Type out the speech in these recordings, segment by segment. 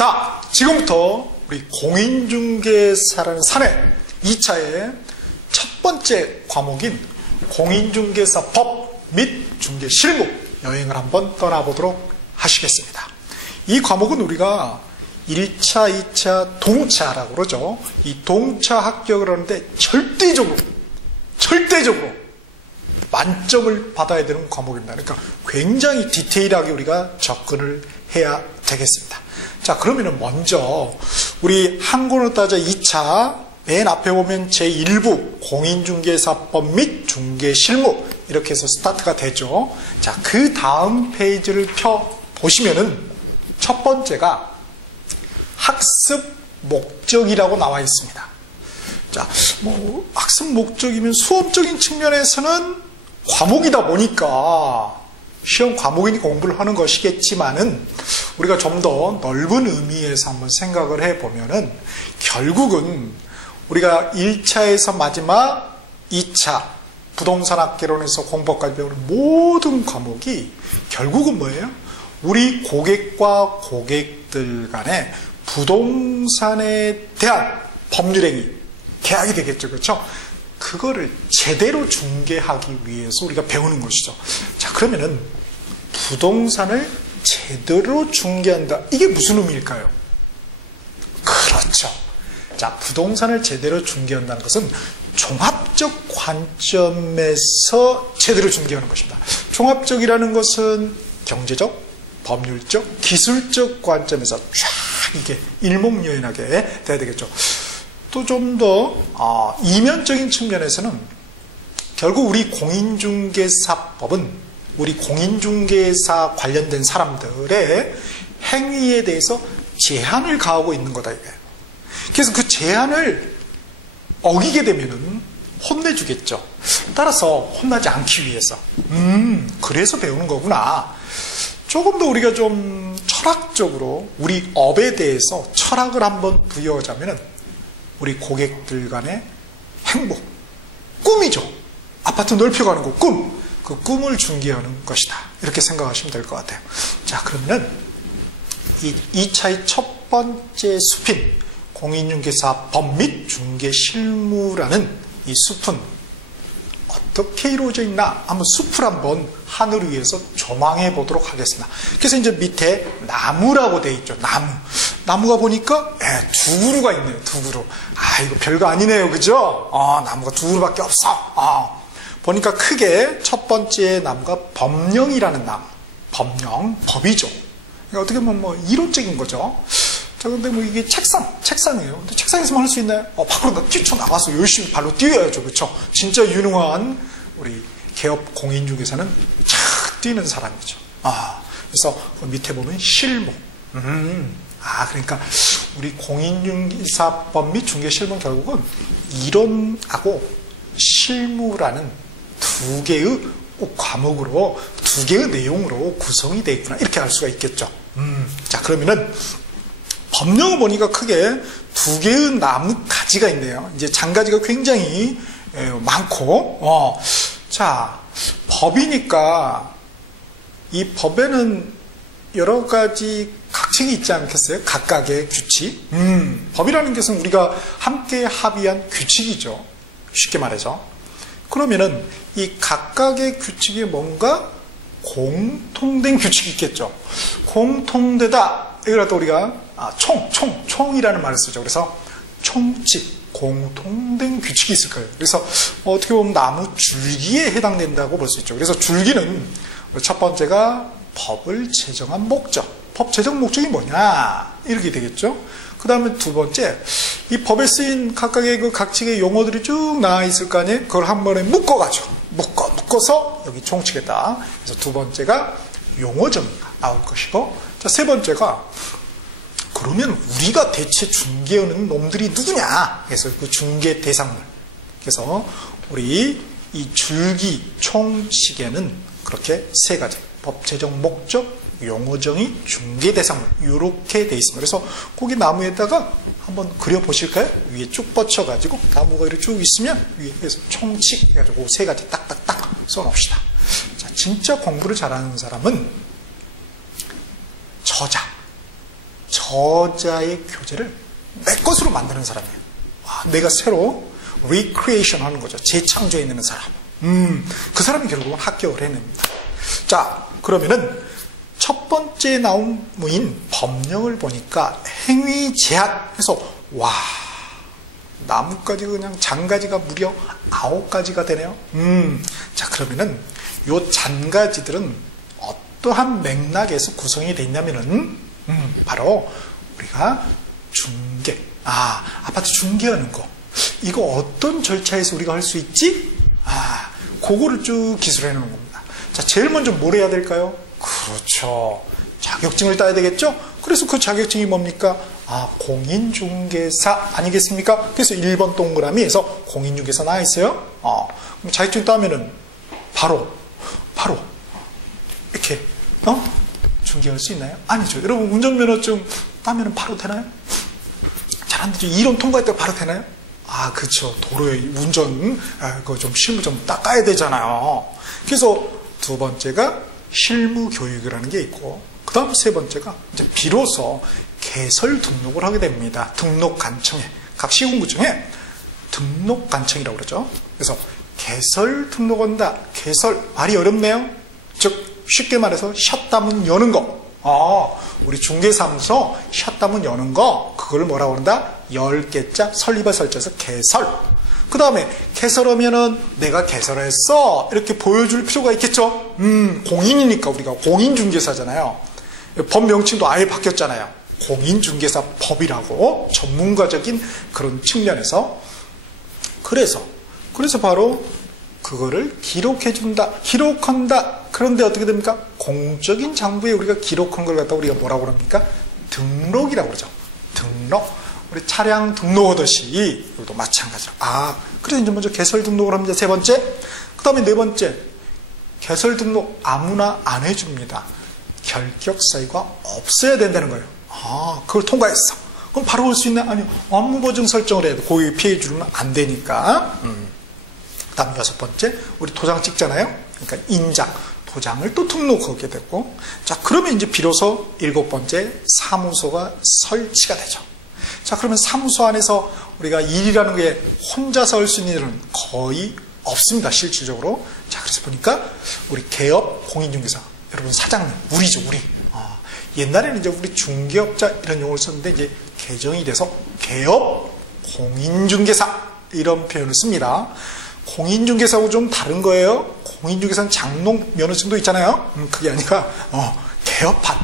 자, 지금부터 우리 공인중개사라는 산의 2차의 첫 번째 과목인 공인중개사 법 및 중개 실무 여행을 한번 떠나보도록 하시겠습니다. 이 과목은 우리가 1차, 2차, 동차라고 그러죠. 이 동차 합격을 하는데 절대적으로 만점을 받아야 되는 과목입니다. 그러니까 굉장히 디테일하게 우리가 접근을 해야 되겠습니다. 자, 그러면은 먼저 우리 한권으로 따져 2차 맨 앞에 보면 제1부 공인중개사법 및 중개실무 이렇게 해서 스타트가 되죠. 자, 그 다음 페이지를 펴 보시면은 첫 번째가 학습 목적이라고 나와 있습니다. 자, 학습 목적이면 수업적인 측면에서는 과목이다 보니까 시험 과목이니까 공부를 하는 것이겠지만은 우리가 좀 더 넓은 의미에서 한번 생각을 해보면은 결국은 우리가 1차에서 마지막 2차 부동산학개론에서 공법까지 배우는 모든 과목이 결국은 뭐예요? 우리 고객과 고객들 간의 부동산에 대한 법률행위, 계약이 되겠죠. 그렇죠? 그거를 제대로 중개하기 위해서 우리가 배우는 것이죠. 자, 그러면은 부동산을 제대로 중개한다. 이게 무슨 의미일까요? 그렇죠. 자, 부동산을 제대로 중개한다는 것은 종합적 관점에서 제대로 중개하는 것입니다. 종합적이라는 것은 경제적, 법률적, 기술적 관점에서 쫙 이게 일목요연하게 돼야 되겠죠. 또 좀 더 이면적인 측면에서는 결국 우리 공인중개사법은 우리 공인중개사 관련된 사람들의 행위에 대해서 제한을 가하고 있는 거다 이거예요. 그래서 그 제한을 어기게 되면은 혼내주겠죠. 따라서 혼나지 않기 위해서 그래서 배우는 거구나. 조금 더 우리가 좀 철학적으로 우리 업에 대해서 철학을 한번 부여하자면은 우리 고객들 간의 행복, 꿈이죠. 아파트 넓혀가는 거, 꿈. 그 꿈을 중개하는 것이다. 이렇게 생각하시면 될 것 같아요. 자, 그러면은 이 2차의 첫 번째 숲인 공인중개사법 및 중개실무라는 이 숲은 어떻게 이루어져 있나 한번 숲을 한번 하늘 위에서 조망해 보도록 하겠습니다. 그래서 이제 밑에 나무라고 돼 있죠. 나무가 보니까 두 그루가 있네요. 두 그루. 이거 별거 아니네요. 그죠? 나무가 두 그루밖에 없어. 보니까 크게 첫 번째 나무가 법령이라는 나무. 법령, 법이죠. 그러니까 어떻게 보면 이론적인 거죠. 자, 근데 이게 책상이에요. 근데 책상에서만 할 수 있나요? 밖으로 뛰쳐나가서 열심히 발로 뛰어야죠. 그렇죠? 진짜 유능한 우리 개업 공인중개사는 착 뛰는 사람이죠. 그래서 밑에 보면 실무. 그러니까 우리 공인중개사법 및 중개실무는 결국은 이론하고 실무라는 두 개의 과목으로, 두 개의 내용으로 구성이 되어 있구나. 이렇게 알 수가 있겠죠. 자, 그러면은 법령을 보니까 크게 두 개의 나무 가지가 있네요. 이제 장가지가 굉장히 많고, 자, 법이니까 이 법에는 여러 가지 각칙이 있지 않겠어요? 각각의 규칙. 법이라는 것은 우리가 함께 합의한 규칙이죠. 쉽게 말해서. 그러면은 이 각각의 규칙이 뭔가 공통된 규칙이 있겠죠. 공통되다. 이거라도 우리가 총이라는 말을 쓰죠. 그래서 총칙, 공통된 규칙이 있을 거예요. 그래서 어떻게 보면 나무 줄기에 해당된다고 볼 수 있죠. 그래서 줄기는 첫 번째가 법을 제정한 목적. 법 제정 목적이 뭐냐? 이렇게 되겠죠. 그 다음에 두 번째, 이 법에 쓰인 각각의 그 각칙의 용어들이 쭉 나와 있을 거 아니에요? 그걸 한 번에 묶어가지고, 묶어서 여기 총칙에다. 그래서 두 번째가 용어정이 나올 것이고, 자, 세 번째가 그러면 우리가 대체 중개하는 놈들이 누구냐? 그래서 그 중개 대상물. 그래서 우리 이 줄기 총칙에는 그렇게 세 가지. 법 제정 목적, 용어정의, 중개 대상물. 이렇게 돼 있습니다. 그래서 거기 나무에다가 한번 그려보실까요? 위에 쭉 뻗쳐가지고 나무가 이렇게 쭉 있으면 위에서 총칙 해가지고 세 가지 딱딱딱 써놓읍시다. 자, 진짜 공부를 잘하는 사람은 저자 저자의 교재를 내 것으로 만드는 사람이에요. 와, 내가 새로 리크리에이션 하는 거죠. 재창조해 내는 사람. 그 사람이 결국은 합격을 해냅니다. 자, 그러면은 첫 번째 나온 무인 법령을 보니까 행위 제한 해서 와, 나뭇가지 그냥 잔가지가 무려 9가지가 되네요. 자, 그러면은 요 잔가지들은 어떠한 맥락에서 구성이 됐냐면은 바로 우리가 중개, 아파트 중개하는 거, 이거 어떤 절차에서 우리가 할 수 있지? 그거를 쭉 기술해 놓는 겁니다. 자, 제일 먼저 뭘 해야 될까요? 그렇죠, 자격증을 따야 되겠죠? 그래서 그 자격증이 뭡니까? 공인중개사 아니겠습니까? 그래서 1번 동그라미에서 공인중개사 나와 있어요. 그럼 자격증 따면은 바로 이렇게 중개할 수 있나요? 아니죠. 여러분, 운전면허증 따면은 바로 되나요? 잘 안 되죠. 이론 통과할 때 바로 되나요? 그렇죠. 도로에 운전 그거 좀 실무 좀 닦아야 되잖아요. 그래서 두 번째가 실무 교육이라는 게 있고, 그 다음 세 번째가 이제 비로소 개설 등록을 하게 됩니다. 등록 관청에, 각 시군구청에 등록 관청이라고 그러죠. 그래서 개설 등록한다. 개설, 말이 어렵네요. 즉 쉽게 말해서 셧다문 여는 거. 우리 중개사무소 셧다문 여는 거, 그걸 뭐라고 그런다? 10개자 설립을 설정해서 개설. 그 다음에 개설하면은 내가 개설했어 이렇게 보여줄 필요가 있겠죠. 공인이니까 우리가 공인중개사잖아요. 법 명칭도 아예 바뀌었잖아요. 공인중개사법이라고 전문가적인 그런 측면에서. 그래서 바로 그거를 기록해준다, 기록한다. 그런데 어떻게 됩니까? 공적인 장부에 우리가 기록한 걸 갖다 우리가 뭐라고 합니까? 등록이라고 그러죠. 등록. 우리 차량 등록하듯이 이것도 마찬가지로. 그래서 이제 먼저 개설 등록을 합니다. 세 번째. 그 다음에 네 번째. 개설 등록 아무나 안 해줍니다. 결격 사유가 없어야 된다는 거예요. 그걸 통과했어. 그럼 바로 올 수 있나? 아니요. 업무 보증 설정을 해야 돼. 고객 피해 주면 안 되니까. 그 다음 여섯 번째. 우리 도장 찍잖아요. 그러니까 인장. 도장을 또 등록하게 되고. 자, 그러면 이제 비로소 일곱 번째 사무소가 설치가 되죠. 자, 그러면 사무소 안에서 우리가 일이라는 게 혼자서 할 수 있는 일은 거의 없습니다, 실질적으로. 자, 그래서 보니까 우리 개업 공인중개사, 여러분 사장님, 우리죠, 우리. 옛날에는 이제 우리 중개업자 이런 용어를 썼는데 이제 개정이 돼서 개업 공인중개사 이런 표현을 씁니다. 공인중개사하고 좀 다른 거예요. 공인중개사는 장롱 면허증도 있잖아요. 그게 아니라 개업판,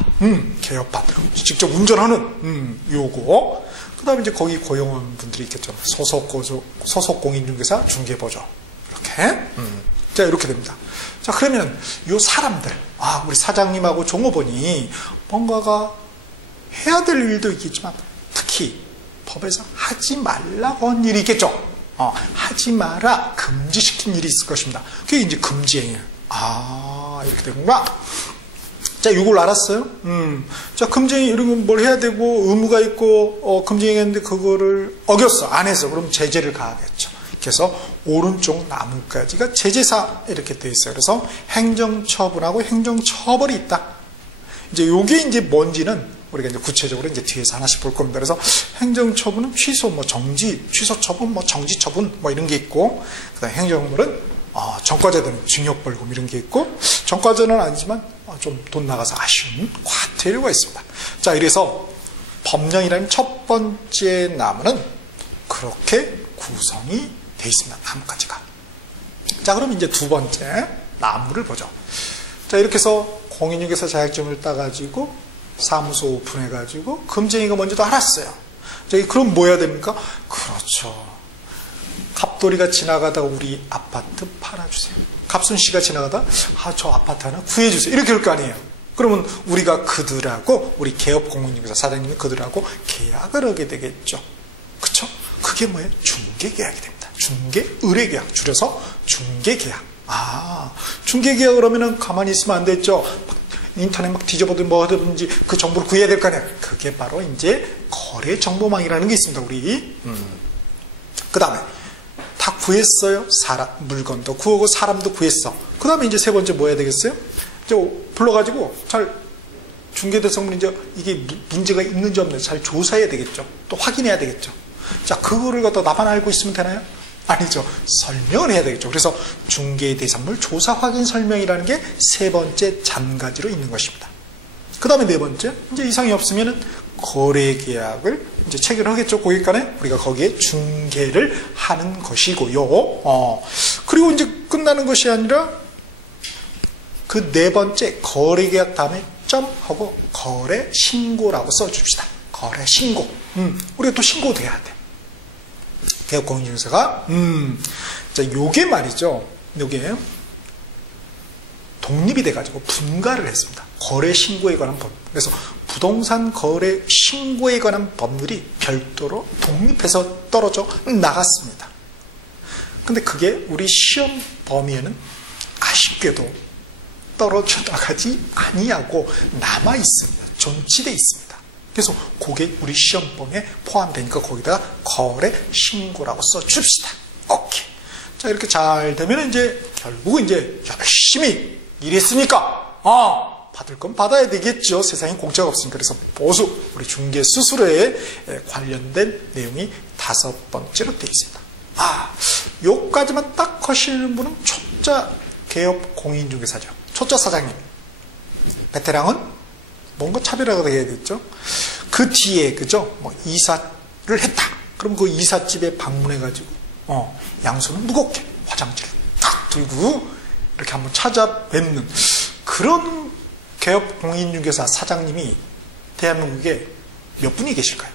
개업판, 직접 운전하는 요거. 그 다음에 이제 거기 고용한 분들이 있겠죠. 소속 공인중개사 중개보조. 이렇게. 자, 이렇게 됩니다. 자, 그러면 요 사람들, 우리 사장님하고 종업원이 뭔가가 해야 될 일도 있겠지만 특히 법에서 하지 말라고 한 일이 있겠죠. 하지 마라, 금지시킨 일이 있을 것입니다. 그게 이제 금지행위예요. 이렇게 되는구나. 자, 이걸 알았어요? 자, 금지행위 이런 건 뭘 해야 되고 의무가 있고 금지행위 했는데 그거를 어겼어, 안 했어. 그럼 제재를 가하겠죠. 그래서 오른쪽 나뭇가지가 제재사 이렇게 되어 있어요. 그래서 행정처분하고 행정처벌이 있다. 이제 요게 이제 뭔지는 우리가 이제 구체적으로 이제 뒤에서 하나씩 볼 겁니다. 그래서 행정처분은 취소, 정지, 취소처분, 정지처분, 이런 게 있고, 그다음에 행정물은 전과자들은 징역벌금 이런 게 있고, 전과자는 아니지만 좀 돈 나가서 아쉬운 과태료가 있습니다. 자, 이래서 법령이라는 첫 번째 나무는 그렇게 구성이 돼 있습니다. 나뭇가지가. 자, 그럼 이제 두 번째 나무를 보죠. 자, 이렇게 해서 공인중개사 자격증을 따가지고 사무소 오픈해가지고 금쟁이가 뭔지도 알았어요. 자, 그럼 뭐 해야 됩니까? 그렇죠. 갑돌이가 지나가다가 우리 아파트 팔아주세요. 갑순 씨가 지나가다 저 아파트 하나 구해주세요. 이렇게 할 거 아니에요. 그러면 우리가 그들하고 우리 개업 공인중개사 사장님이 그들하고 계약을 하게 되겠죠. 그렇죠? 그게 뭐예요? 중개계약이 됩니다. 중개의뢰계약, 줄여서 중개계약. 중개계약을 하면은 가만히 있으면 안 되죠. 인터넷 막 뒤져보든 뭐 하든지 그 정보를 구해야 될 거 아니야. 그게 바로 이제 거래정보망이라는 게 있습니다. 우리. 그 다음에 다 구했어요. 물건도 구하고 사람도 구했어. 그 다음에 이제 세 번째 뭐 해야 되겠어요? 이제 불러가지고 잘 중개대상물이 이제 이게 문제가 있는지 없는지 잘 조사해야 되겠죠. 또 확인해야 되겠죠. 자, 그거를 갖다 나만 알고 있으면 되나요? 아니죠. 설명을 해야 되겠죠. 그래서 중개대상물 조사 확인 설명이라는 게 세 번째 잔가지로 있는 것입니다. 그 다음에 네 번째, 이제 이상이 없으면은 거래계약을 이제 체결하겠죠. 고객 간에 우리가 거기에 중개를 하는 것이고요. 그리고 이제 끝나는 것이 아니라 그 네 번째 거래계약 다음에 점하고 거래신고라고 써줍시다. 거래신고. 우리가 또 신고돼야 돼. 개업공인중개사가 자, 요게 말이죠. 요게 독립이 돼가지고 분가를 했습니다. 거래신고에 관한 법. 그래서 부동산 거래 신고에 관한 법률이 별도로 독립해서 떨어져 나갔습니다. 근데 그게 우리 시험 범위에는 아쉽게도 떨어져 나가지 아니하고 남아 있습니다. 존치돼 있습니다. 그래서 그게 우리 시험 범위에 포함되니까 거기다가 거래 신고라고 써줍시다. 오케이. 자, 이렇게 잘 되면 이제 결국 이제 열심히 일했으니까 받을 건 받아야 되겠죠. 세상에 공짜가 없으니까. 그래서 보수 우리 중개 수수료에 관련된 내용이 5번째로 되어 있습니다. 요까지만 딱 하시는 분은 초짜 개업 공인중개사죠. 초짜 사장님. 베테랑은 뭔가 차별화가 해야겠죠. 그 뒤에 그죠? 뭐 이사를 했다. 그럼 그 이삿집에 방문해가지고 양손을 무겁게 화장지를 딱 들고 이렇게 한번 찾아뵙는 그런 개업 공인중개사 사장님이 대한민국에 몇 분이 계실까요?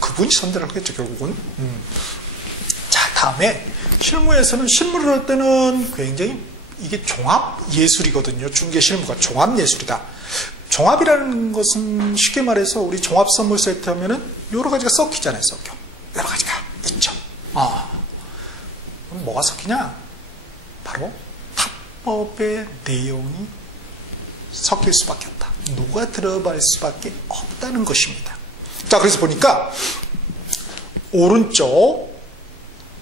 그분이 선택을 하겠죠, 결국은. 자, 다음에 실무에서는 실무를 할 때는 굉장히 이게 종합 예술이거든요. 중개 실무가 종합 예술이다. 종합이라는 것은 쉽게 말해서 우리 종합 선물 세트 하면은 여러 가지가 섞이잖아요, 섞여. 여러 가지가 있죠. 그럼 뭐가 섞이냐? 바로 탑법의 내용이 섞일 수밖에 없다. 녹아 들어갈 수밖에 없다는 것입니다. 자, 그래서 보니까 오른쪽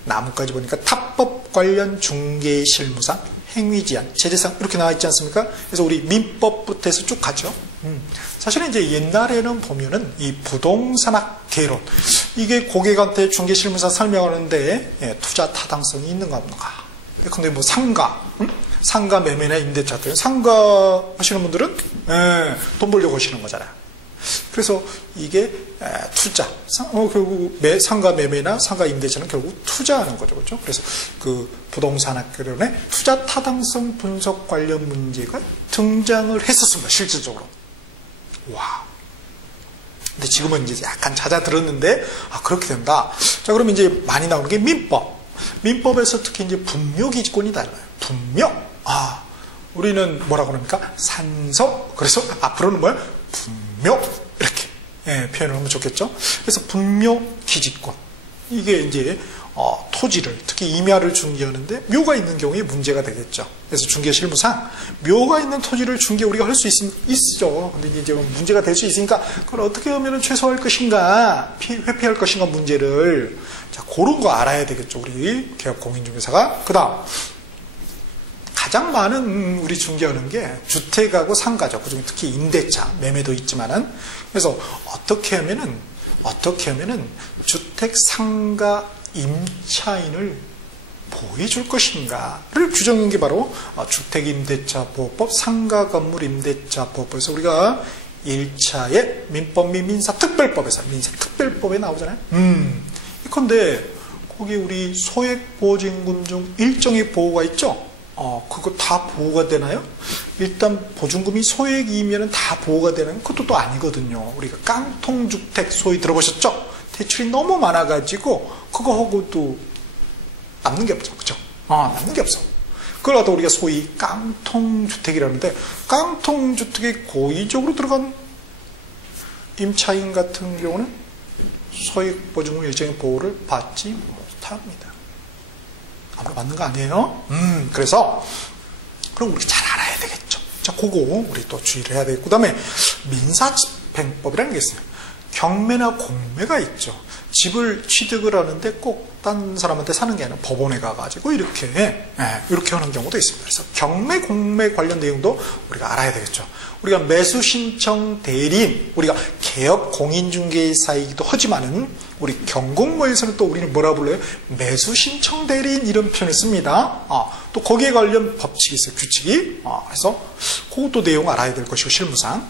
나뭇가지 보니까 탑법 관련 중개 실무상 행위지안, 제재상 이렇게 나와 있지 않습니까? 그래서 우리 민법부터 해서 쭉 가죠. 사실은 이제 옛날에는 보면은 이 부동산학 개론 이게 고객한테 중개 실무상 설명하는데 투자 타당성이 있는가 없는가. 근데 뭐 상가 매매나 임대차 등 상가 하시는 분들은 돈 벌려고 하시는 거잖아요. 그래서 이게 투자, 결국 상가 매매나 상가 임대차는 결국 투자하는 거죠, 그렇죠? 그래서 그 부동산학개론의 투자 타당성 분석 관련 문제가 등장을 했었습니다, 실질적으로. 와. 근데 지금은 이제 약간 잦아들었는데 그렇게 된다. 자, 그러면 이제 많이 나오는 게 민법. 민법에서 특히 이제 분묘기지권이 달라요. 분묘. 우리는 뭐라고 합니까? 산서. 그래서 앞으로는 뭐야? 분묘. 이렇게 표현을 하면 좋겠죠. 그래서 분묘기지권. 이게 이제 토지를 특히 임야를 중개하는데 묘가 있는 경우에 문제가 되겠죠. 그래서 중개 실무상 묘가 있는 토지를 중개 우리가 할 수 있죠. 근데 이제 문제가 될 수 있으니까 그걸 어떻게 하면 최소화할 것인가, 회피할 것인가 문제를 자, 그런 거 알아야 되겠죠. 우리 개업 공인중개사가. 그다음 가장 많은 우리 중개하는 게 주택하고 상가죠. 그중에 특히 임대차, 매매도 있지만은 그래서 어떻게 하면은 주택, 상가, 임차인을 보호해줄 것인가를 규정한 게 바로 주택임대차 보호법, 상가건물임대차 보호법에서 우리가 1차의 민법 및 민사특별법에서 민사특별법에 나오잖아요. 그런데 거기 우리 소액보증금 중 일정의 보호가 있죠. 그거 다 보호가 되나요? 일단 보증금이 소액이면 다 보호가 되는 것도 또 아니거든요. 우리가 깡통주택 소위 들어보셨죠? 대출이 너무 많아가지고 그거하고 또 남는 게 없죠. 그죠? 남는 게 없어. 그걸 갖다 우리가 소위 깡통주택이라는데 깡통주택에 고의적으로 들어간 임차인 같은 경우는 소액보증금 일정의 보호를 받지 못합니다. 아무나 맞는 거 아니에요? 그래서 그럼 우리 잘 알아야 되겠죠. 자, 그거 우리 또 주의를 해야 되겠고, 그 다음에 민사집행법이라는 게 있어요. 경매나 공매가 있죠. 집을 취득을 하는데 꼭 딴 사람한테 사는 게 아니라 법원에 가가지고 이렇게 하는 경우도 있습니다. 그래서 경매, 공매 관련 내용도 우리가 알아야 되겠죠. 우리가 매수 신청 대리인, 우리가 개업 공인중개사이기도 하지만은 우리 경공모에서는 또 우리는 뭐라 불러요? 매수 신청 대리인 이런 표현을 씁니다. 또 거기에 관련 법칙이 있어요. 규칙이. 그래서 그것도 내용 알아야 될 것이고 실무상.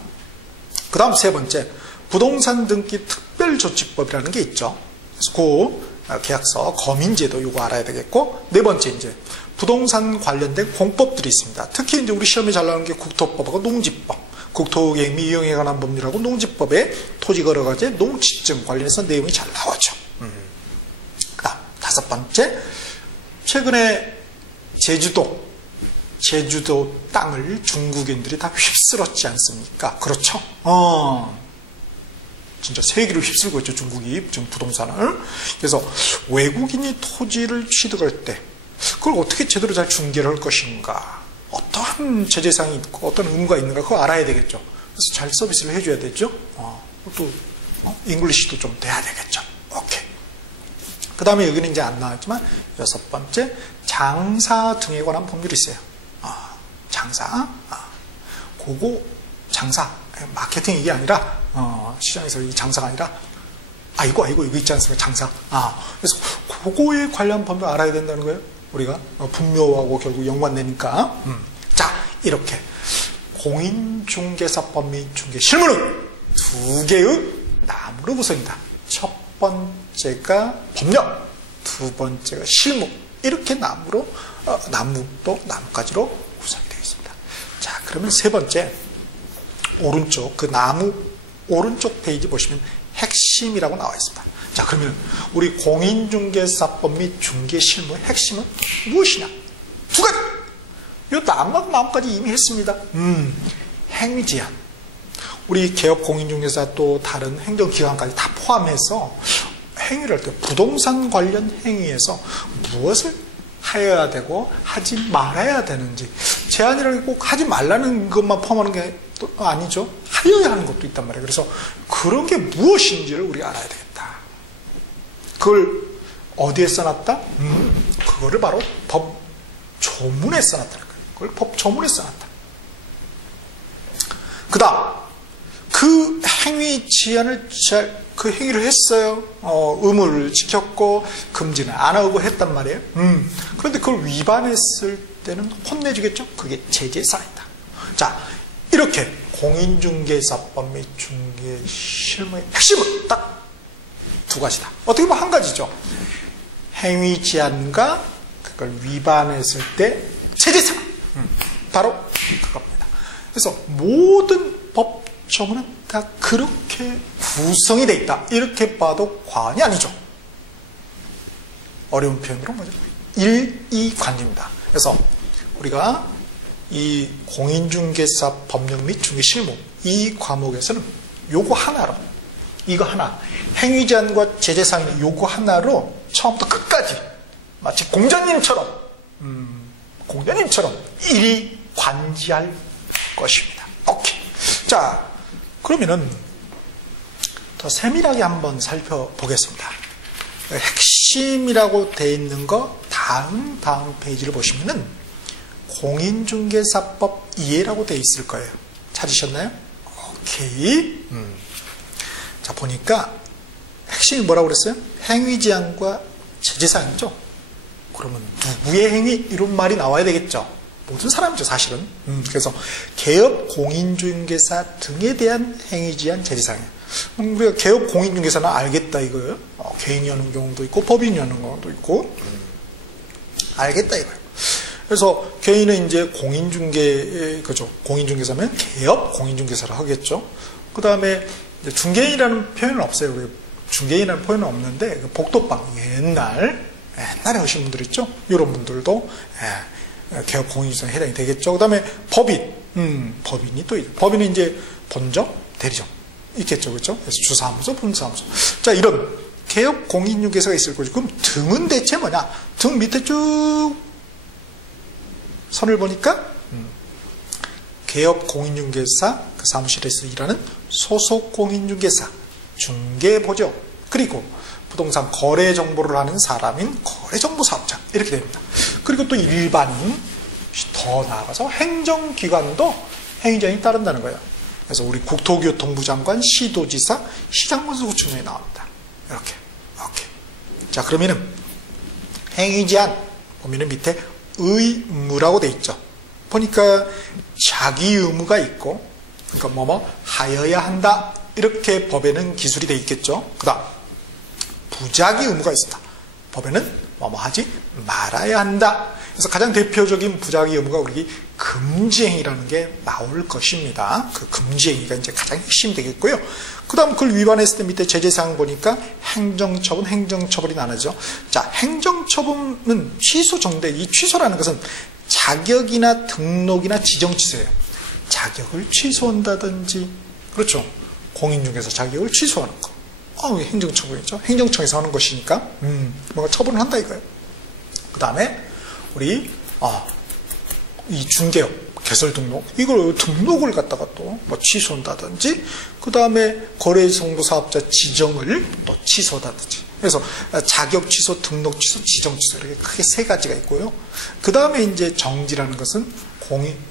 그 다음 세 번째, 부동산 등기 특별조치법이라는 게 있죠. 그래서 그 계약서, 거민제도 요거 알아야 되겠고, 네 번째 이제 부동산 관련된 공법들이 있습니다. 특히 이제 우리 시험에 잘 나오는 게 국토법하고 농지법, 국토계획 및 이용에 관한 법률하고 농지법에 토지 거래가제 농지증 관련해서 내용이 잘 나오죠. 그다음 다섯 번째, 최근에 제주도 땅을 중국인들이 다 휩쓸었지 않습니까? 그렇죠? 진짜 세계를 휩쓸고 있죠, 중국이 지금 부동산을. 그래서 외국인이 토지를 취득할 때 그걸 어떻게 제대로 잘 중개를 할 것인가, 어떠한 제재사항이 있고 어떤 의무가 있는가, 그거 알아야 되겠죠. 그래서 잘 서비스를 해줘야 되죠. 또 잉글리시도 좀 돼야 되겠죠. 오케이. 그 다음에 여기는 이제 안 나왔지만 여섯 번째, 장사 등에 관한 법률이 있어요. 장사. 그거 장사, 마케팅 이게 아니라 시장에서 이 장사가 아니라 이거 있지 않습니까? 장사. 그래서 그거에 관련 법률 알아야 된다는 거예요. 우리가 분묘하고 결국 연관되니까. 자, 이렇게 공인중개사법 및 중개실무는 두 개의 나무로 구성이다. 첫 번째가 법령, 두 번째가 실무. 이렇게 나무로 나무도 나뭇가지로 구성이 되어 있습니다. 자, 그러면 세 번째, 오른쪽 그 나무 오른쪽 페이지 보시면 핵심이라고 나와 있습니다. 자, 그러면 우리 공인중개사법 및 중개실무의 핵심은 무엇이냐? 두 가지. 이 나무까지 이미 했습니다. 행위제한. 우리 개업 공인중개사 또 다른 행정기관까지 다 포함해서 행위를 할 때 부동산 관련 행위에서 무엇을 하여야 되고 하지 말아야 되는지, 제한이라는 게 꼭 하지 말라는 것만 포함하는 게 아니죠. 하여야 하는 것도 있단 말이에요. 그래서 그런 게 무엇인지를 우리가 알아야 되겠다. 그걸 어디에 써놨다? 그거를 바로 법 조문에 써놨다는 거예요. 그걸 법 조문에 써놨다. 그 다음, 그 행위 지연을 그 행위를 했어요. 의무를 지켰고 금지는 안 하고 했단 말이에요. 그런데 그걸 위반했을 때는 혼내주겠죠? 그게 제재사이다. 자, 이렇게 공인중개사법 및 중개실무의 핵심은 딱 두 가지다. 어떻게 보면 한 가지죠. 행위 제한과 그걸 위반했을 때 제재사. 바로 그겁니다. 그래서 모든 법 조문은 다 그렇게 구성이 되어 있다. 이렇게 봐도 과언이 아니죠. 어려운 표현으로 뭐죠? 일이관계입니다. 그래서 우리가 이 공인중개사 법령 및 중개실무 이 과목에서는 요거 하나로, 이거 하나, 행위제한과 제재사항 요거 하나로 처음부터 끝까지 마치 공자님처럼 일이 관지할 것입니다. 오케이. 자, 그러면은 더 세밀하게 한번 살펴보겠습니다. 핵심이라고 되어 있는 거 다음 페이지를 보시면은 공인중개사법 이해라고 되어 있을 거예요. 찾으셨나요? 오케이. 자, 보니까 핵심이 뭐라고 그랬어요? 행위제한과 제재사항이죠. 그러면 누구의 행위? 이런 말이 나와야 되겠죠. 모든 사람이죠, 사실은. 그래서 개업 공인중개사 등에 대한 행위제한 제재사항이에요. 우리가 개업 공인중개사는 알겠다 이거예요. 개인이 하는 경우도 있고 법인이 하는 경우도 있고 알겠다 이거예요. 그래서 개인은 이제 공인중개, 그죠. 공인중개사면 개업 공인중개사를 하겠죠. 그 다음에 중개인이라는 표현은 없어요. 우리 중개인이라는 표현은 없는데 복도방 옛날에 하신 분들 있죠. 이런 분들도 개업 공인중개사에 해당이 되겠죠. 그 다음에 법인, 법인이 또 법인은 이제 본점, 대리점 있겠죠, 그렇죠? 그래서 주사무소, 분사무소. 자, 이런 개업 공인중개사가 있을 거죠. 그럼 등은 대체 뭐냐? 등 밑에 쭉 선을 보니까 개업 공인중개사 그 사무실에서 일하는 소속 공인중개사 중개보죠. 그리고 부동산 거래 정보를 하는 사람인 거래정보사업자 이렇게 됩니다. 그리고 또 일반인, 더 나아가서 행정기관도 행위자인이 따른다는 거예요. 그래서 우리 국토교통부 장관, 시도지사, 시장문서구청장이 나옵니다. 이렇게. 자, 그러면은 행위제한 보면은 밑에 의무라고 돼 있죠. 보니까 자기 의무가 있고, 그러니까 뭐뭐 하여야 한다 이렇게 법에는 기술이 돼 있겠죠. 그다음 부작위 의무가 있습니다. 법에는 뭐뭐 하지 말아야 한다. 그래서 가장 대표적인 부작위 의무가 우리 금지행위라는 게 나올 것입니다. 그 금지행위가 이제 가장 핵심이 되겠고요. 그 다음 그걸 위반했을 때 밑에 제재사항 보니까 행정처분, 행정처벌이 나누죠. 자, 행정처분은 취소 정대. 이 취소라는 것은 자격이나 등록이나 지정취소예요. 자격을 취소한다든지, 그렇죠. 공인중개사 자격을 취소하는 거. 행정처분이죠. 행정청에서 하는 것이니까 뭔가 처분을 한다 이거예요. 그 다음에 우리 이 중개업 개설 등록 이걸 등록을 갖다가 또 뭐 취소한다든지, 그 다음에 거래정보사업자 지정을 또 취소하다든지. 그래서 자격 취소, 등록 취소, 지정 취소 이렇게 크게 세 가지가 있고요. 그 다음에 이제 정지라는 것은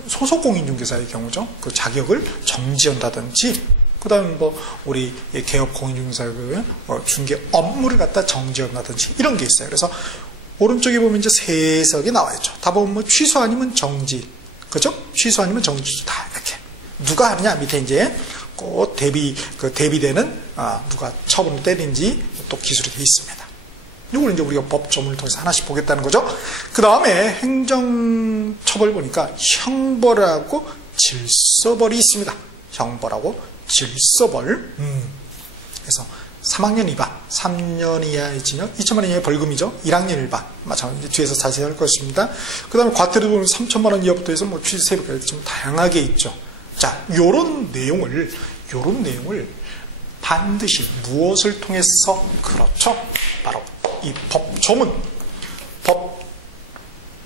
소속 공인중개사의 경우죠. 그 자격을 정지한다든지. 그 다음에 뭐 우리 개업 공인중개사의 중개 업무를 갖다 정지한다든지 이런 게 있어요. 그래서 오른쪽에 보면 이제 세 석이 나와 있죠. 다 보면 뭐 취소 아니면 정지, 그죠? 취소 아니면 정지 다 이렇게. 누가 하느냐 밑에 이제 꼭 대비되는 누가 처분을 때린지 또 기술이 되어 있습니다. 이걸 이제 우리가 법 조문을 통해서 하나씩 보겠다는 거죠. 그 다음에 행정처벌 보니까 형벌하고 질서벌이 있습니다. 형벌하고 질서벌. 그래서 3학년 위반, 3년 이하의 징역, 2천만 원 이하의 벌금이죠. 1학년 위반. 마찬가지로 뒤에서 자세히 할 것입니다. 그 다음에 과태료 보면 3천만 원 이하부터 해서 뭐 취소세법까지 좀 다양하게 있죠. 자, 요런 내용을 반드시 무엇을 통해서, 그렇죠. 바로 이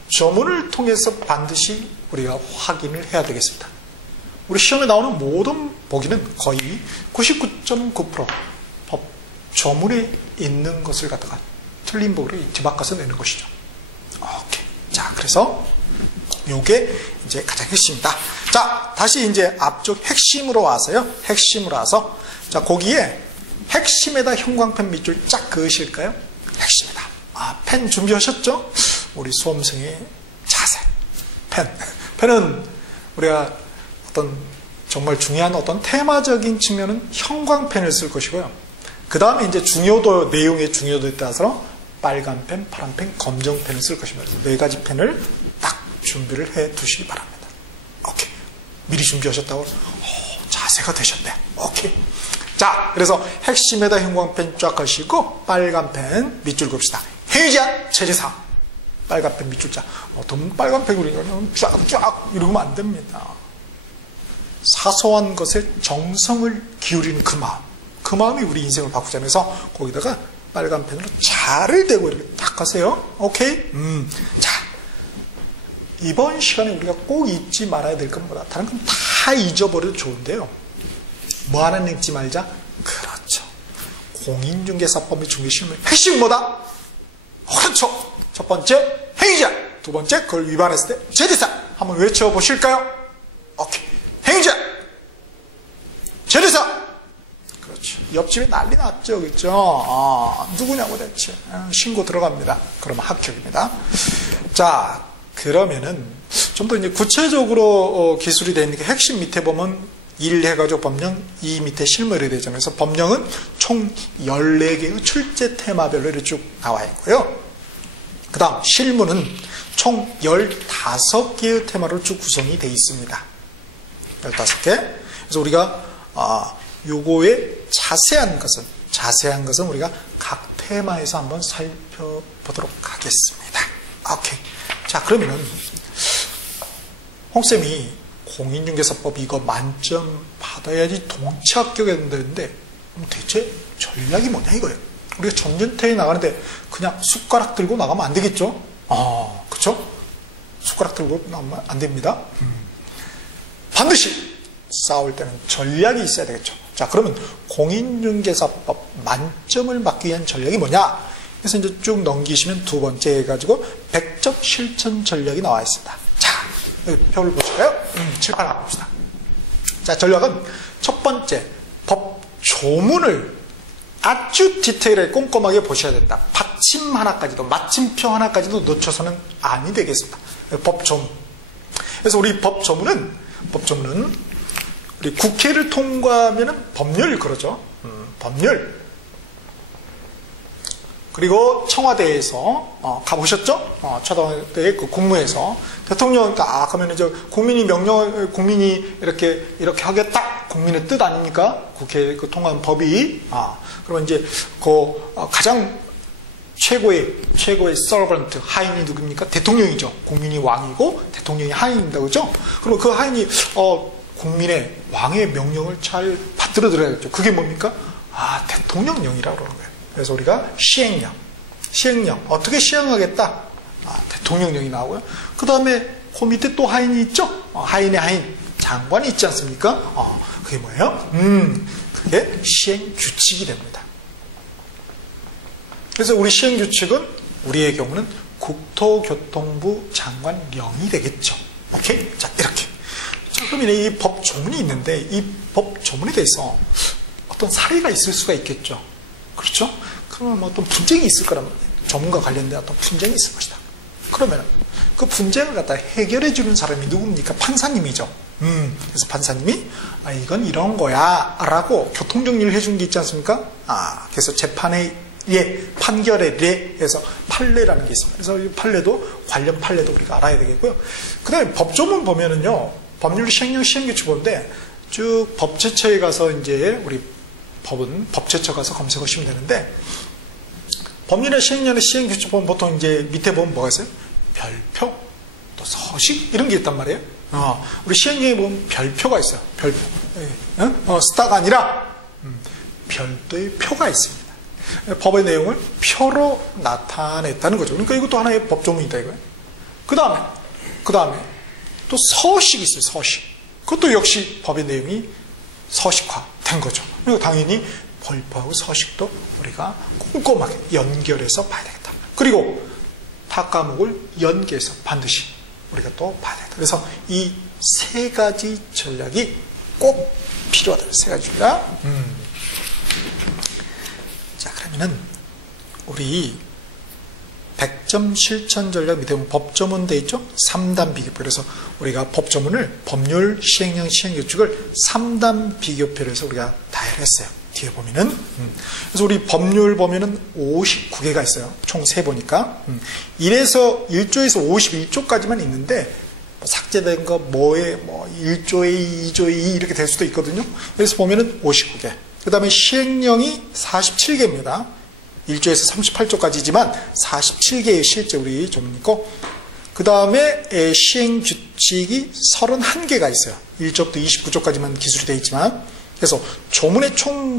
법조문을 통해서 반드시 우리가 확인을 해야 되겠습니다. 우리 시험에 나오는 모든 보기는 거의 99.9% 법조문에 있는 것을 갖다가 틀린 법으로 뒤바꿔서 내는 것이죠. 오케이. 자, 그래서 요게 이제 가장 핵심이다. 자, 다시 이제 앞쪽 핵심으로 와서요. 자, 거기에 핵심에다 형광펜 밑줄 쫙 그으실까요? 핵심이다. 펜 준비하셨죠? 우리 수험생의 자세. 펜은 우리가 어떤 정말 중요한 어떤 테마적인 측면은 형광펜을 쓸 것이고요. 그 다음에 이제 내용의 중요도에 따라서 빨간 펜, 파란 펜, 검정 펜을 쓸 것입니다. 그래서 네 가지 펜을 딱 준비를 해 두시기 바랍니다. 오케이. 미리 준비하셨다고? 자세가 되셨네. 오케이. 자, 그래서 핵심에다 형광펜 쫙 하시고 빨간 펜 밑줄 그읍시다. 행위제한 제재사항. 빨간 펜 밑줄 쫙. 어떤 빨간 펜으로 쫙 이러면 안 됩니다. 사소한 것에 정성을 기울이는 그 마음이 우리 인생을 바꾸잖아요. 그래서 거기다가 빨간 펜으로 자를 대고 이렇게 딱 하세요. 오케이? 자, 이번 시간에 우리가 꼭 잊지 말아야 될 건 뭐다? 다른 건 다 잊어버려도 좋은데요. 뭐 하나 잊지 말자? 그렇죠. 공인중개사법의 중개시험의 핵심이 뭐다? 그렇죠. 첫 번째, 행위제한. 두 번째, 그걸 위반했을 때 제재사항. 한번 외쳐보실까요? 오케이. 행위제한. 제재사항. 그렇죠. 옆집에 난리 났죠. 그렇죠? 누구냐고 대체. 신고 들어갑니다. 그러면 합격입니다. 자, 그러면은 좀 더 이제 구체적으로 기술이 되는 게 핵심 밑에 보면 1 해가지고 법령, 2 밑에 실무에 되잖아요. 그래서 법령은 총 14개의 출제 테마별로 이렇게 쭉 나와 있고요. 그 다음 실무는 총 15개의 테마로 쭉 구성이 되어 있습니다. 15개. 그래서 우리가 요거의 자세한 것은 우리가 각 테마에서 한번 살펴보도록 하겠습니다. 오케이. 자, 그러면은 홍쌤이 공인중개사법 이거 만점 받아야지 동체 합격해야 된다는데 대체 전략이 뭐냐 이거예요. 우리가 전쟁터에 나가는데 그냥 숟가락 들고 나가면 안 되겠죠? 그쵸? 숟가락 들고 나가면 안 됩니다. 반드시 싸울 때는 전략이 있어야 되겠죠. 자, 그러면 공인중개사법 만점을 받기 위한 전략이 뭐냐? 그래서 이제 쭉 넘기시면 두 번째 해가지고 100점 실천 전략이 나와 있습니다. 자, 여기 표를 보실까요? 칠판 한번 봅시다. 자, 전략은 첫 번째, 법 조문을 아주 디테일하게 꼼꼼하게 보셔야 된다. 받침 하나까지도, 마침표 하나까지도 놓쳐서는 아니 되겠습니다. 법 조문. 그래서 우리 법 조문은 우리 국회를 통과하면은 법률 그러죠. 법률. 그리고 청와대에서 가보셨죠? 청와대 그 국무에서 대통령 딱 하면 이제 국민이 이렇게 하겠다. 국민의 뜻 아닙니까? 국회 그 통과한 법이. 그러면 이제 그 가장 최고의 서번트 하인이 누굽니까? 대통령이죠. 국민이 왕이고 대통령이 하인입니다. 그죠? 그럼 그 하인이 국민의 왕의 명령을 잘 받들어 들어야겠죠. 그게 뭡니까? 대통령령이라고 그러는 거예요. 그래서 우리가 시행령 어떻게 시행하겠다? 대통령령이 나오고요. 그 다음에 그 밑에 또 하인이 있죠? 하인의 하인 장관이 있지 않습니까? 그게 뭐예요? 그게 시행규칙이 됩니다. 그래서 우리 시행규칙은 우리의 경우는 국토교통부 장관령이 되겠죠. 오케이? 자, 이렇게. 자, 그러면 이 법 조문이 있는데 이 법 조문에 대해서 어떤 사례가 있을 수가 있겠죠. 그렇죠? 그러면 어떤 분쟁이 있을 거란 말이에요. 조문과 관련된 어떤 분쟁이 있을 것이다. 그러면 그 분쟁을 갖다 해결해 주는 사람이 누굽니까? 판사님이죠. 그래서 판사님이 이건 이런 거야 라고 교통정리를 해준 게 있지 않습니까? 그래서 재판의 판결의 해서 판례라는 게 있습니다. 그래서 이 판례도 관련 판례도 우리가 알아야 되겠고요. 그 다음에 법조문 보면은요, 법률 시행령 시행규칙 보는데 쭉 법제처에 가서 이제 우리 법제처 가서 검색하시면 되는데, 법률의 시행령의 시행규칙 보면 보통 이제 밑에 보면 뭐가 있어요? 별표, 또 서식 이런 게 있단 말이에요. 우리 시행령에 보면 별표가 있어요. 별표. 스타가 아니라 별도의 표가 있습니다. 법의 내용을 표로 나타냈다는 거죠. 그러니까 이것도 하나의 법조문이다 이거예요. 그 다음에 또 서식이 있어요. 서식. 그것도 역시 법의 내용이 서식화된 거죠. 그리고 당연히 벌표하고 서식도 우리가 꼼꼼하게 연결해서 봐야 되겠다. 그리고 타 과목을 연계해서 반드시 우리가 또 봐야 되겠다. 그래서 이 세 가지 전략이 꼭 필요하다. 세 가지 전략. 자, 그러면은 우리 100점 실천 전략 밑에 보면 법조문 돼 있죠? 3단 비교표. 그래서 우리가 법조문을 법률 시행령 시행규칙을 3단 비교표로 해서 우리가 다혈했어요. 뒤에 보면은. 그래서 우리 법률 보면은 59개가 있어요. 총 세보니까. 1조에서 51조까지만 있는데, 삭제된 거 뭐에 1조에 2조에 2 이렇게 될 수도 있거든요. 그래서 보면은 59개. 그 다음에 시행령이 47개입니다. 1조에서 38조까지지만 47개의 실제 우리 조문이 있고, 그 다음에 시행규칙이 31개가 있어요. 1조부터 29조까지만 기술이 되어 있지만, 그래서 조문의 총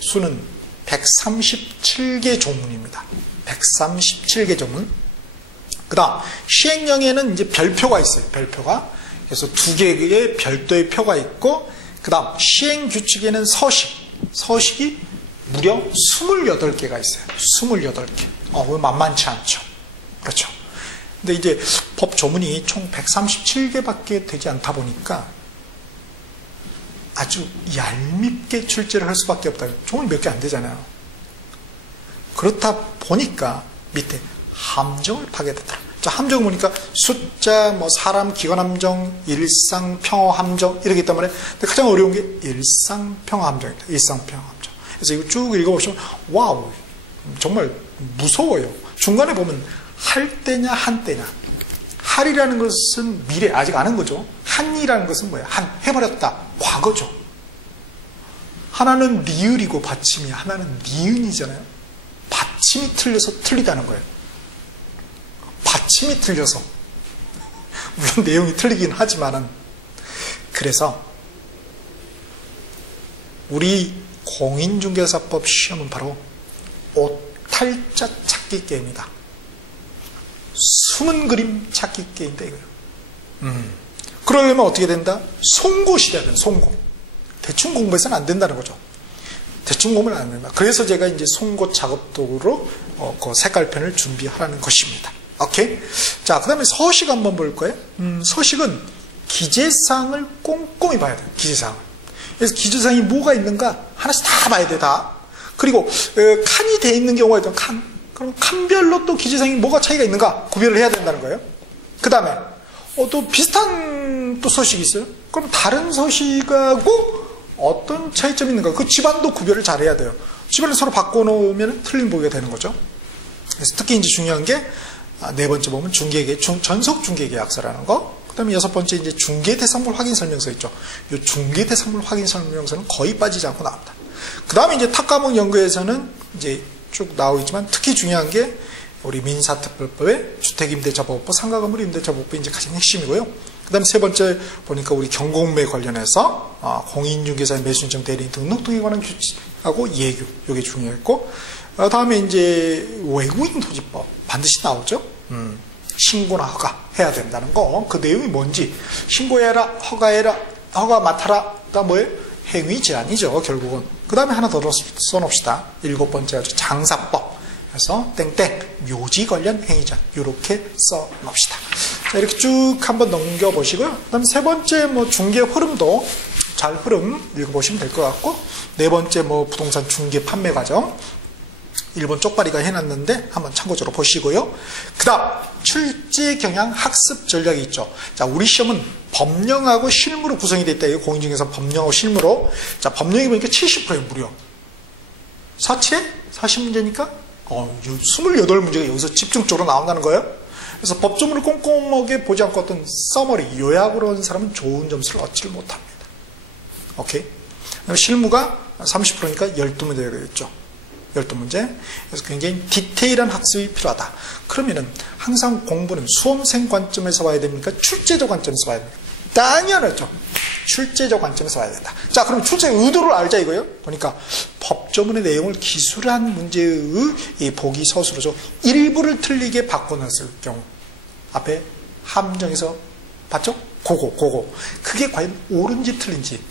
수는 137개 조문입니다. 137개 조문. 그 다음 시행령에는 이제 별표가 있어요. 별표가. 그래서 2개의 별도의 표가 있고, 그 다음 시행규칙에는 서식이 무려 28개가 있어요. 28개. 만만치 않죠. 그렇죠. 근데 이제 법 조문이 총 137개밖에 되지 않다 보니까 아주 얄밉게 출제를 할 수밖에 없다. 조문이 몇 개 안 되잖아요. 그렇다 보니까 밑에 함정을 파게 되더라. 자, 함정 보니까 숫자, 사람, 기관 함정, 일상, 평어 함정 이렇게 있단 말이에요. 근데 가장 어려운 게 일상, 평어 함정입니다. 일상, 평어 함정. 그래서 이거 쭉 읽어보시면 와우, 정말 무서워요. 중간에 보면 할 때냐 한 때냐. 할이라는 것은 미래, 아직 안 한 거죠. 한이라는 것은 뭐예요? 해버렸다, 과거죠. 하나는 리을이고 받침이, 하나는 니은이잖아요. 받침이 틀려서 틀리다는 거예요. 받침이 틀려서. 물론 내용이 틀리긴 하지만은. 그래서 우리 공인중개사법 시험은 바로 오탈자 찾기 게임이다. 숨은 그림 찾기 게임이다 이거예요. 그러려면 어떻게 된다? 송곳이 돼야 된다. 송곳. 대충 공부해서는 안 된다는 거죠. 대충 공부는 안 된다. 그래서 제가 이제 송곳 작업도구로 그 색깔펜을 준비하라는 것입니다. 오케이? 자, 그 다음에 서식 한번 볼 거예요. 서식은 기재사항을 꼼꼼히 봐야 돼요. 기재사항을. 그래서 기재사항이 뭐가 있는가 하나씩 다 봐야 돼, 다. 그리고 칸이 돼 있는 경우가 있죠. 칸. 그럼 칸별로 또 기재사항이 뭐가 차이가 있는가 구별을 해야 된다는 거예요. 그 다음에 또 비슷한 또 서식이 있어요. 그럼 다른 서식하고 어떤 차이점이 있는가? 그 집안도 구별을 잘 해야 돼요. 집안을 서로 바꿔놓으면 틀린 보기가 되는 거죠. 그래서 특히 이제 중요한 게 네 번째 보면 전속 중개계약서라는 거. 그 다음에 여섯 번째 이제 중개대상물 확인 설명서 있죠. 이 중개대상물 확인 설명서는 거의 빠지지 않고 나옵니다. 그 다음에 이제 탁과목 연구에서는 이제 쭉 나오고 있지만 특히 중요한 게 우리 민사특별법의 주택임대차보호법, 상가건물임대차보호법이 이제 가장 핵심이고요. 그 다음에 세 번째 보니까 우리 경공매 관련해서 공인중개사의 매수인증 대리인 등록 등에 관한 규칙하고 예규, 이게 중요했고, 다음에 이제 외국인 토지법 반드시 나오죠. 신고나 허가 해야 된다는 거. 그 내용이 뭔지 신고해라, 허가해라, 허가 맡아라. 다 뭐예요? 행위 제한이죠, 결국은. 그 다음에 하나 더 써놓읍시다. 일곱 번째 아주 장사법. 그래서 땡땡 묘지 관련 행위자 이렇게 써놓읍시다. 자, 이렇게 쭉 한번 넘겨보시고요. 그 다음에 세 번째 뭐 중개 흐름도 잘 흐름 읽어보시면 될 것 같고, 네 번째 뭐 부동산 중개 판매 과정 일본 쪽발이가 해놨는데 한번 참고적으로 보시고요. 그 다음 출제 경향 학습 전략이 있죠. 자, 우리 시험은 법령하고 실무로 구성이 되어 있다. 공인중개사 법령하고 실무로. 자, 법령이 보니까 70%예요, 무려. 사치에 40문제니까 28문제가 여기서 집중적으로 나온다는 거예요. 그래서 법조문을 꼼꼼하게 보지 않고 어떤 서머리, 요약으로 한 사람은 좋은 점수를 얻지를 못합니다. 오케이? 실무가 30%니까 12문제가 되겠죠. 12문제. 그래서 굉장히 디테일한 학습이 필요하다. 그러면은 항상 공부는 수험생 관점에서 봐야 됩니까? 출제자 관점에서 봐야 됩니까? 당연하죠. 출제자 관점에서 봐야 된다. 자, 그럼 출제 의도를 알자 이거예요. 그러니까 법조문의 내용을 기술한 문제의 이 보기 서술로서 일부를 틀리게 바꿔놨을 경우 앞에 함정에서 봤죠? 그거. 그게 과연 옳은지 틀린지,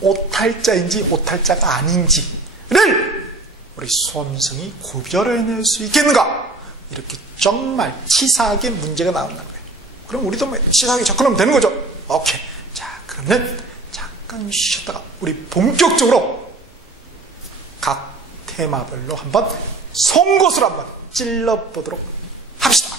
오탈자인지 오탈자가 아닌지를 우리 수험생이 구별해낼 수 있겠는가? 이렇게 정말 치사하게 문제가 나온다는 거예요. 그럼 우리도 치사하게 접근하면 되는 거죠. 오케이. 자, 그러면 잠깐 쉬었다가 우리 본격적으로 각 테마별로 한번 송곳을 한번 찔러보도록 합시다.